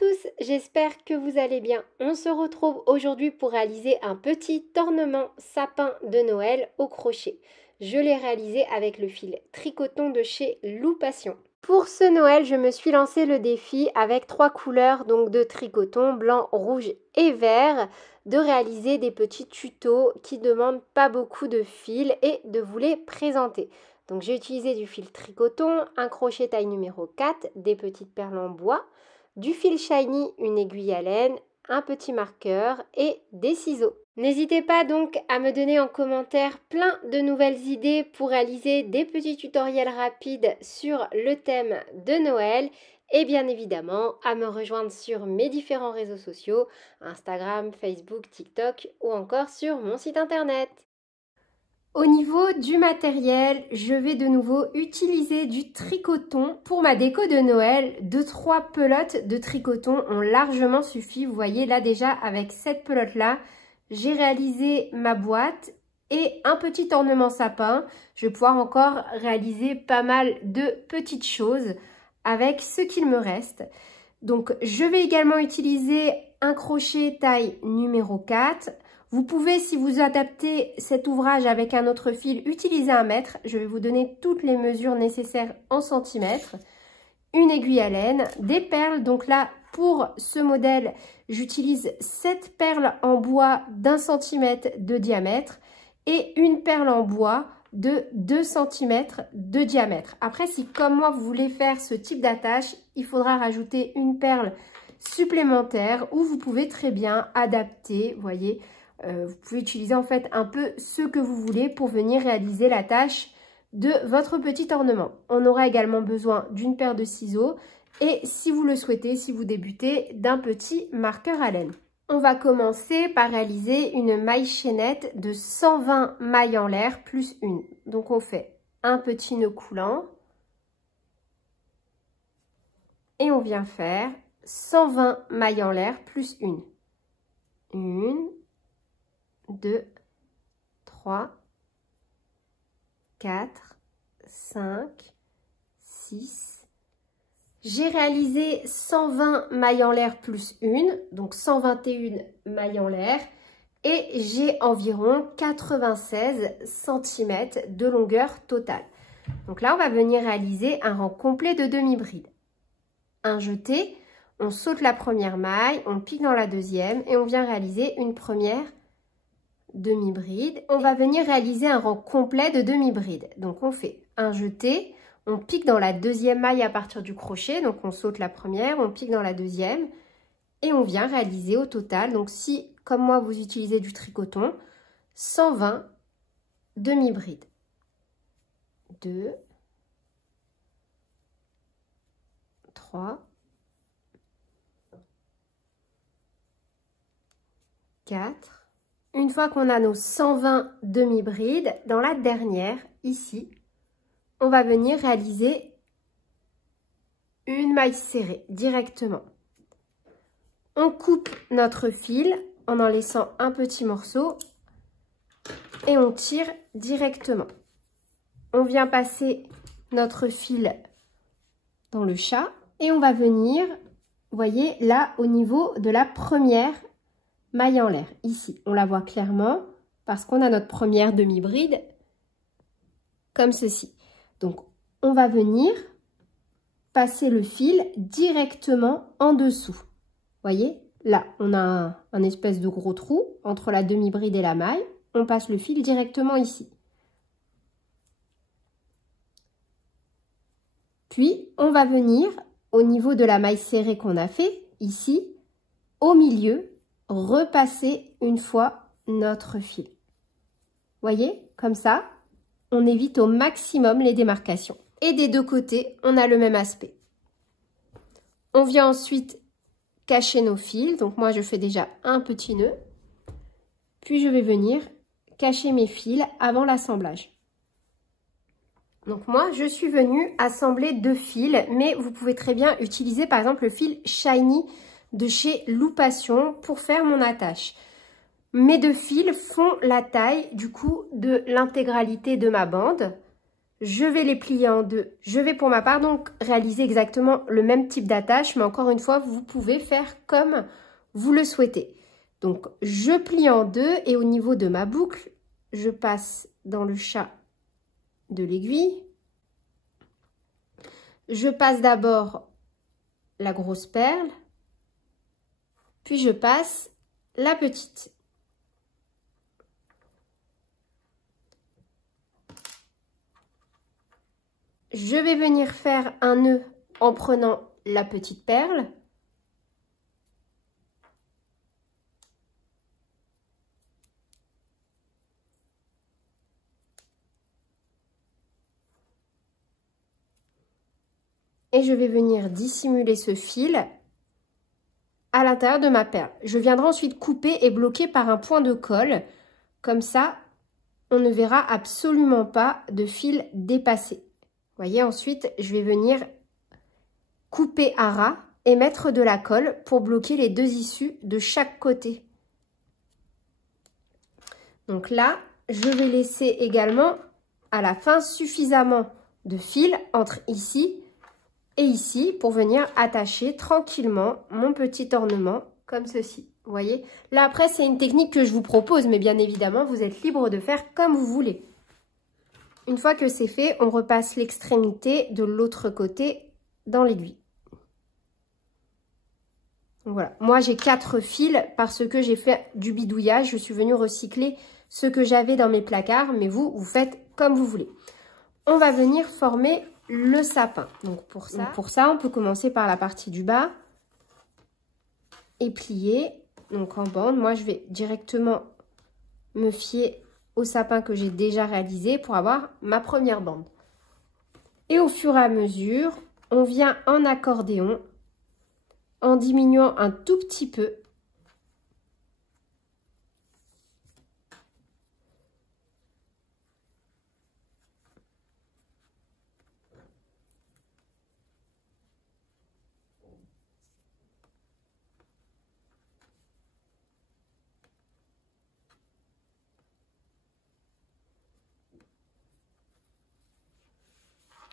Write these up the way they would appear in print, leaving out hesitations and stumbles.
tous, j'espère que vous allez bien. On se retrouve aujourd'hui pour réaliser un petit ornement sapin de Noël au crochet. Je l'ai réalisé avec le fil tricoton de chez Loupation. Pour ce Noël, je me suis lancé le défi avec 3 couleurs donc de tricoton, blanc, rouge et vert, de réaliser des petits tutos qui ne demandent pas beaucoup de fil et de vous les présenter. Donc j'ai utilisé du fil tricoton, un crochet taille numéro 4, des petites perles en bois, du fil shiny, une aiguille à laine, un petit marqueur et des ciseaux. N'hésitez pas donc à me donner en commentaire plein de nouvelles idées pour réaliser des petits tutoriels rapides sur le thème de Noël et bien évidemment à me rejoindre sur mes différents réseaux sociaux, Instagram, Facebook, TikTok ou encore sur mon site internet. Au niveau du matériel, je vais de nouveau utiliser du tricoton. Pour ma déco de Noël, 2-3 pelotes de tricoton ont largement suffi. Vous voyez là déjà avec cette pelote là, j'ai réalisé ma boîte et un petit ornement sapin. Je vais pouvoir encore réaliser pas mal de petites choses avec ce qu'il me reste. Donc je vais également utiliser un crochet taille numéro 4. Vous pouvez, si vous adaptez cet ouvrage avec un autre fil, utiliser 1 mètre. Je vais vous donner toutes les mesures nécessaires en centimètres. Une aiguille à laine, des perles. Donc là, pour ce modèle, j'utilise 7 perles en bois d'1 cm de diamètre et une perle en bois de 2 cm de diamètre. Après, si comme moi, vous voulez faire ce type d'attache, il faudra rajouter une perle supplémentaire ou vous pouvez très bien adapter, vous voyez. Vous pouvez utiliser en fait un peu ce que vous voulez pour venir réaliser la tâche de votre petit ornement. On aura également besoin d'une paire de ciseaux et si vous le souhaitez, si vous débutez, d'un petit marqueur à laine. On va commencer par réaliser une maille chaînette de 120 mailles en l'air plus une. Donc on fait un petit nœud coulant et on vient faire 120 mailles en l'air plus une. 2, 3, 4, 5, 6. J'ai réalisé 120 mailles en l'air plus une, donc 121 mailles en l'air. Et j'ai environ 96 cm de longueur totale. Donc là, on va venir réaliser un rang complet de demi-bride. Un jeté, on saute la première maille, on pique dans la deuxième et on vient réaliser une première demi-bride. On va venir réaliser un rang complet de demi-bride. Donc on fait un jeté, on pique dans la deuxième maille à partir du crochet, donc on saute la première, on pique dans la deuxième et on vient réaliser au total, donc si comme moi vous utilisez du tricoton, 120 demi-brides. 2, 3, 4. Une fois qu'on a nos 120 demi-brides, dans la dernière, ici, on va venir réaliser une maille serrée directement. On coupe notre fil en laissant un petit morceau et on tire directement. On vient passer notre fil dans le chat et on va venir, vous voyez, là au niveau de la première maille en l'air. Ici, on la voit clairement parce qu'on a notre première demi-bride comme ceci. Donc, on va venir passer le fil directement en dessous. Vous voyez, là, on a un espèce de gros trou entre la demi-bride et la maille. On passe le fil directement ici. Puis, on va venir au niveau de la maille serrée qu'on a fait, ici, au milieu, repasser une fois notre fil. Voyez, comme ça, on évite au maximum les démarcations. Et des deux côtés, on a le même aspect. On vient ensuite cacher nos fils. Donc moi, je fais déjà un petit nœud. Puis je vais venir cacher mes fils avant l'assemblage. Donc moi, je suis venue assembler 2 fils, mais vous pouvez très bien utiliser par exemple le fil shiny de chez Loupation pour faire mon attache. Mes 2 fils font la taille du coup de l'intégralité de ma bande. Je vais les plier en deux. Je vais pour ma part donc réaliser exactement le même type d'attache, mais encore une fois, vous pouvez faire comme vous le souhaitez. Donc, je plie en deux et au niveau de ma boucle, je passe dans le chat de l'aiguille. Je passe d'abord la grosse perle, puis je passe la petite. Je vais venir faire un nœud en prenant la petite perle. Et je vais venir dissimuler ce fil à l'intérieur de ma perle. Je viendrai ensuite couper et bloquer par un point de colle. Comme ça, on ne verra absolument pas de fil dépassé. Vous voyez, ensuite, je vais venir couper à ras et mettre de la colle pour bloquer les deux issues de chaque côté. Donc là, je vais laisser également à la fin suffisamment de fil entre ici et ici pour venir attacher tranquillement mon petit ornement comme ceci. Vous voyez, là après c'est une technique que je vous propose, mais bien évidemment vous êtes libre de faire comme vous voulez. Une fois que c'est fait, on repasse l'extrémité de l'autre côté dans l'aiguille. Voilà, moi j'ai 4 fils parce que j'ai fait du bidouillage, je suis venue recycler ce que j'avais dans mes placards, mais vous faites comme vous voulez. On va venir former le sapin. Donc pour ça, on peut commencer par la partie du bas et plier donc en bande. Moi, je vais directement me fier au sapin que j'ai déjà réalisé pour avoir ma première bande. Et au fur et à mesure, on vient en accordéon en diminuant un tout petit peu.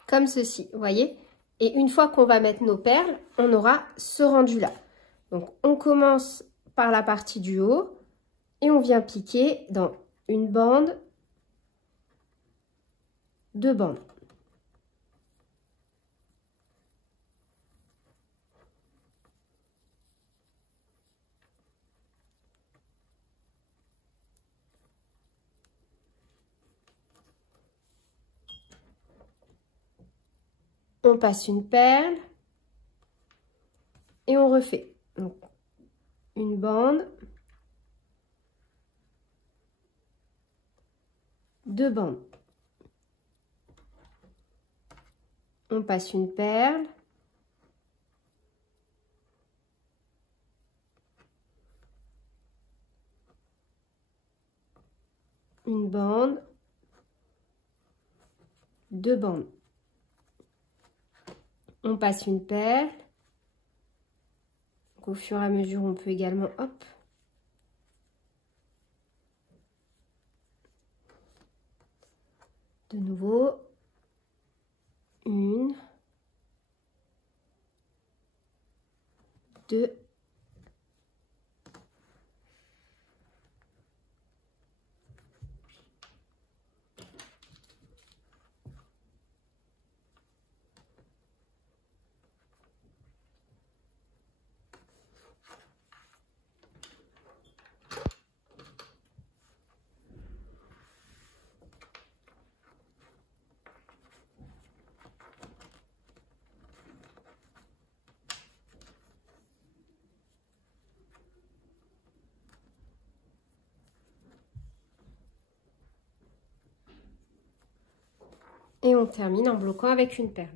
Comme ceci, vous voyez. Et une fois qu'on va mettre nos perles, on aura ce rendu-là. Donc, on commence par la partie du haut et on vient piquer dans une bande, 2 bandes. On passe une perle et on refait. Donc, une bande, 2 bandes. On passe une perle. Une bande. 2 bandes. On passe une perle. Donc, au fur et à mesure, on peut également, hop, de nouveau, 1, 2, et on termine en bloquant avec une perle.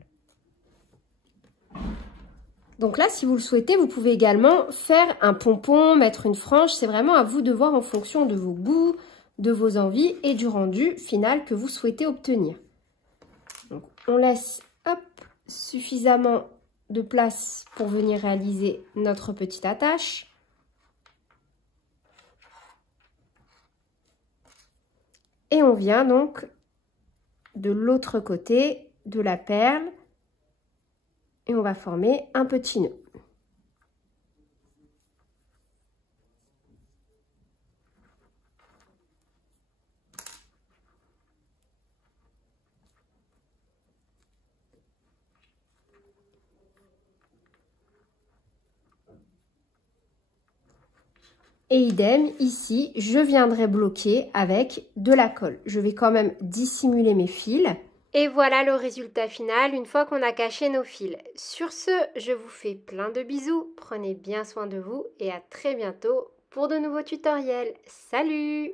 Donc là, si vous le souhaitez, vous pouvez également faire un pompon, mettre une frange. C'est vraiment à vous de voir en fonction de vos goûts, de vos envies et du rendu final que vous souhaitez obtenir. Donc, on laisse hop, suffisamment de place pour venir réaliser notre petite attache. Et on vient donc de l'autre côté de la perle et on va former un petit nœud. Et idem, ici, je viendrai bloquer avec de la colle. Je vais quand même dissimuler mes fils. Et voilà le résultat final une fois qu'on a caché nos fils. Sur ce, je vous fais plein de bisous. Prenez bien soin de vous et à très bientôt pour de nouveaux tutoriels. Salut!